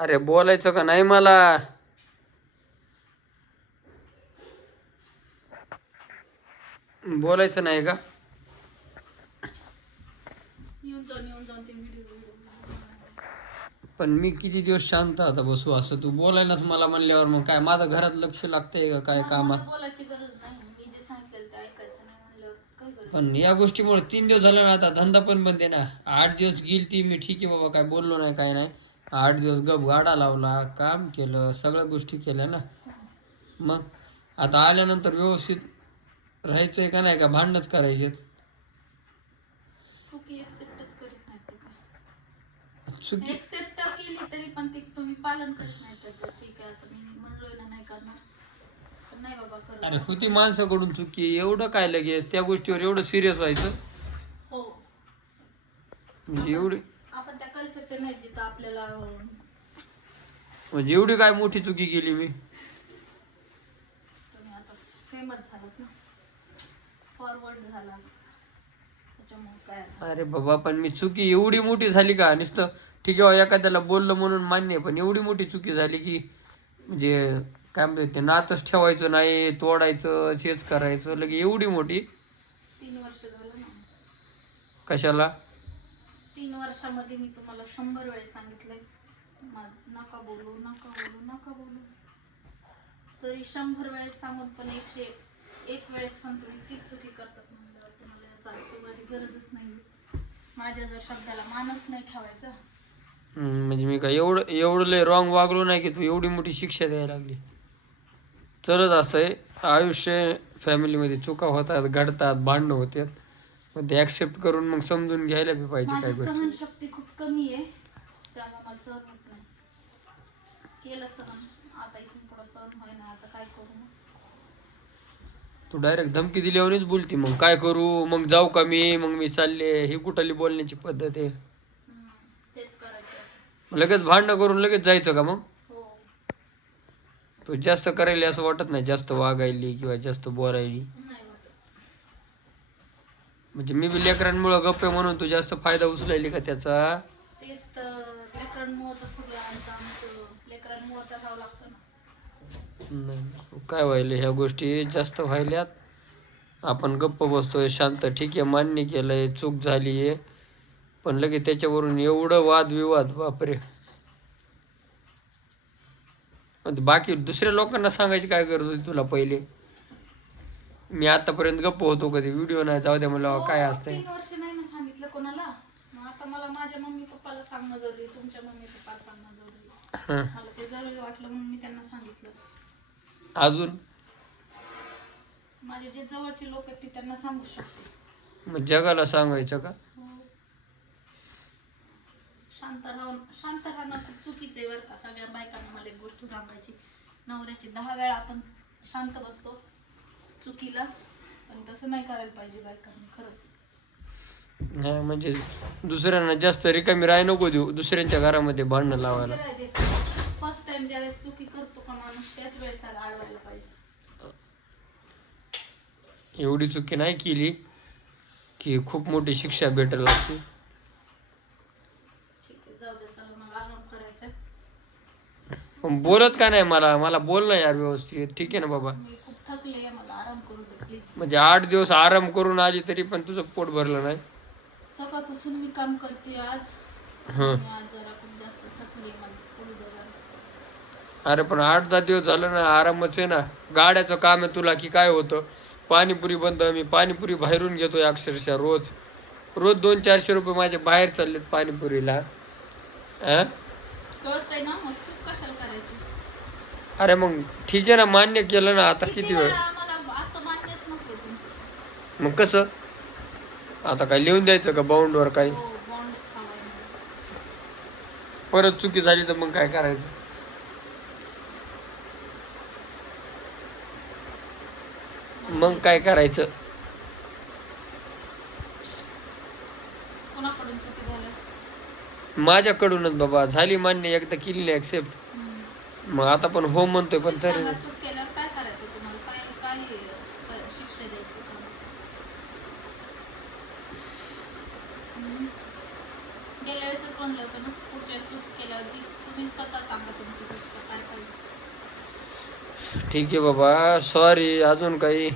अरे बोलायचं का नाही मला? बोलायचं नाही का? पण मी किती दिवस शांत आता बसू असं? तू बोलायलाच मला म्हणल्यावर मग काय? माझं घरात लक्ष लागतंय का काय कामात? बोलायची गरज नाही. मी जे सांगितलं ते ऐकायचं नाही म्हणलं काय गरज पण या गोष्टीमुळे तीन दिवस झाले ना आता धंदा पण बंद आहे ना. आठ दिवस गेली ती मी ठीक आहे बाबा काय बोललो नाही काय नाही. आठ दिवस गप गाडा लावला काम केलं सगळ्या गोष्टी केल्या ना? मग आता आल्यानंतर व्यवस्थित राहायचंय का नाही का? भांडणच करायचे. चुकी एक्सेप्टच करीत नाही ते काय? चुकी एक्सेप्ट केली तरी पण ते तुम्ही पालन करीत नाही त्याचं. ठीक आहे आता मी म्हणलोय ना नाही करणार. पण नाही बाबा अरे होती माणसाकडून चुकी. एवढं काय लगेच? त्या गोष्टीवर एवढं सिरियस व्हायचं? हो. म्हणजे एवढी आपण त्या कल्चरचे नाही जिथं आपल्याला म्हणजे एवढी काय मोठी चुकी केली मी? तुम्ही आता फेमस झालात ना. फॉरवर्ड झाला. त्याच्यामुळे काय आता. अरे बाबा पण मी चुकी एवढी मोठी झाली का? नुसतं ठीक आहे बा, एखाद्याला बोललं म्हणून मान्य आहे, पण एवढी मोठी चुकी झाली की म्हणजे काय म्हणतात ते नातच ठेवायचं नाही तोडायचं हेच करायचं लगे एवढी मोठी. तीन वर्ष झालं ना. कशाला? तीन वर्षामध्ये मी तुम्हाला शंभर वेळेस सांगितलंय. नका बोलू नका बोलू नका बोलू. तरी शंभर वेळेस सांगून पण एकशे एक वेळेस पण तुम्ही तीच चुकी करतात म्हणल्यावर तुम्हाला याचा अर्थ माझी गरजच नाही माझ्या जर शब्दाला मानच नाही ठेवायचा. म्हणजे मी काय एवढं एवढं लय रॉंग वागलो नाही की तू एवढी मोठी शिक्षा द्यायला लागली. चलत असतंय. आयुष्य फॅमिलीमध्ये चुका होतात घडतात भांडणं होतात. पण ते ऍक्सेप्ट करून मग समजून घ्यायला बी पाहिजे काय माझी गोष्टी. सहनशक्ती खूप कमी आहे. त्यामुळे मला सहन होत नाही. केलं सहन. आता इथून पुढं सहन होईना. आता काय करू मग? तू डायरेक्ट धमकी दिल्यावरच बोलती मग. काय करू? मग जाऊ का मी? मग मी चालले. ही कुठली बोलण्याची पद्धत आहे? हम्म, तेच करायचं लगेच भांडणं करून लगेच जायचं का मग? हो. तू जास्त करायला असं वाटत नाही जास्त वागायली किंवा जास्त बोलायली? म्हणजे मी बी लेकरांमुळं गप्प आहे म्हणून तू जास्त फायदा उचलायली का त्याचा? तेच तर. लेकरांमुळं तर सगळं आणतं आमचं. लेकरांमुळं तर राहावं लागतं ना. नाही काय व्हायले ह्या गोष्टी जास्त व्हायल्यात. आपण गप्प बसतोय शांत. ठीक आहे मान्य केलंय चूक झाली आहे. पण लगे त्याच्यावरून एवढं वादविवाद बापरे. आणि बाकी दुसऱ्या लोकांना सांगायची काय गरज होती तुला पहिले? मी आतापर्यंत गप्प होतो कधी. व्हिडिओ नाही जाऊ द्या मला काय हो, असतंय? तीन वर्ष नाही ना सांगितलं कोणाला? मग आता मला माझ्या मम्मी पप्पाला सांगणं जरुरी तुमच्या मम्मी पप्पाला सांगणं जरुरी. हं. मला ते जरुरी वाटलं म्हणून मी त्यांना सांगितलं. अजून? माझे जे जवळचे लोक आहेत ते त्यांना सांगू शकते. मग जगाला सांगायचं का? हो. शांत राहून शांत राहणं खूप चुकीचं आहे बरं का. सगळ्या बायकांना मला एक गोष्ट सांगायची. नवऱ्याची दहा वेळा आपण शांत बसतो. चुकीला पण तसं नाही करायला पाहिजे बायकांनी खरंच. नाही म्हणजे दुसऱ्यांना जास्त रिकामी राय नको देऊ दुसऱ्यांच्या घरामध्ये भांडणं लावायला. फर्स्ट टाइम ज्यावेळेस चुकी करतो का माणूस त्याच वेळेस त्याला अडवायला पाहिजे. एवढी चुकी नाही केली की खूप मोठी शिक्षा भेटेल अशी. ठीक आहे जाऊ दे चला मला आराम करायचा आहे. पण बोलत का नाही मला? मला बोल ना यार व्यवस्थित. ठीक आहे ना बाबा? मी थकले मला आराम करू दे प्लीज म्हणजे आठ दिवस आराम करून आली तरी पण तुझं पोट भरलं नाही? सकाळपासून मी काम करते आज. हं. आणि आज जरा खूप जास्त थकली मला करू दे जरा. अरे पण आठ दहा दिवस झालं ना आरामच आहे ना. गाड्याचं काम आहे तुला की काय होतं? पाणीपुरी बंद मी पाणीपुरी बाहेरून घेतोय अक्षरशः रोज. रोज दोन चारशे रुपये माझे बाहेर चाललेत पाणीपुरीला. अं? कळतंय ना मग चूक कशाला करायची? अरे मग ठीक आहे ना मान्य केलं ना आता किती वेळ? मग कसं? आता काय लिहून द्यायचं का बाउंडवर काही? हो. परत चुकी झाली तर मग काय करायचं? मग काय करायचं? माझ्याकडूनच बाबा झाली मान्य एकदा केली नाही ऍक्सेप्ट मग आता पण हो म्हणतोय पण तरी सांगा, चूक केल्यावर काय करायचं तुम्हाला काय काय अं, शिक्षा द्यायची सांगा हम्म. गेल्या वेळेसच म्हणलं होतं ना पुढच्या चूक केल्यावर जी तुम्ही स्वतः सांगा तुमची सुटका काय पाहिजे ठीक आहे बाबा सॉरी अजून काही